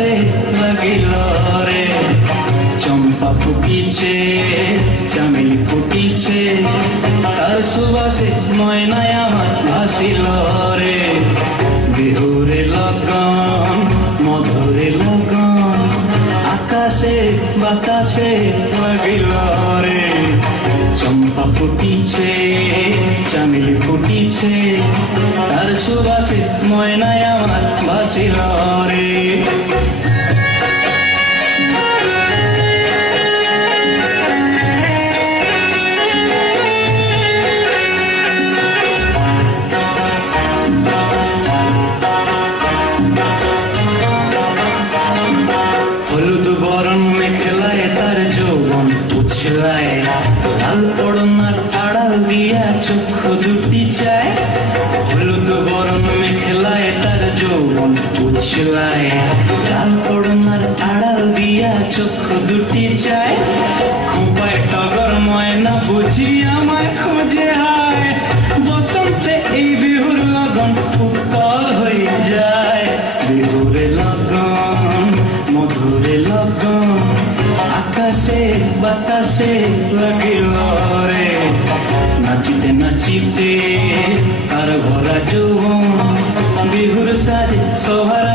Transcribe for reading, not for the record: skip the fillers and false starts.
বাতাসে লাগিল রে চম্পা ফুটিছে চামেলি ফুটিছে তার সুবাসে ময়নায় আমার ভাসিল রে বিহুরে লগন মধুরে লগন আকাশে বাতাসে লাগিল রে চম্পা ফুটিছে চামেলি ফুটিছে তার সুবাসে ময়নায় আমার ভাসিল রে হলুদ বরণ মেখলায় তার যৌবন উছলায় লাল পড়নার আড়াল দিয়া চক্ষু দুটি চায় হলুদ বরণ মেখলায় তার যৌবন উছলায় লাল পড়নার আড়াল দিয়া চক্ষু দুটি চায় খোঁপায় টগর ময়না বুঝি আমায় খোঁজে আয় বসন্তে এই বিহুর লগন উত্তল হয়ে যায় বিহুরে লগন মধুরে লগন আকাশে বাতাসে লাগিল রে নাচিতে নাচিতে আর ভরা যৌবন বিহুর সাজে সবার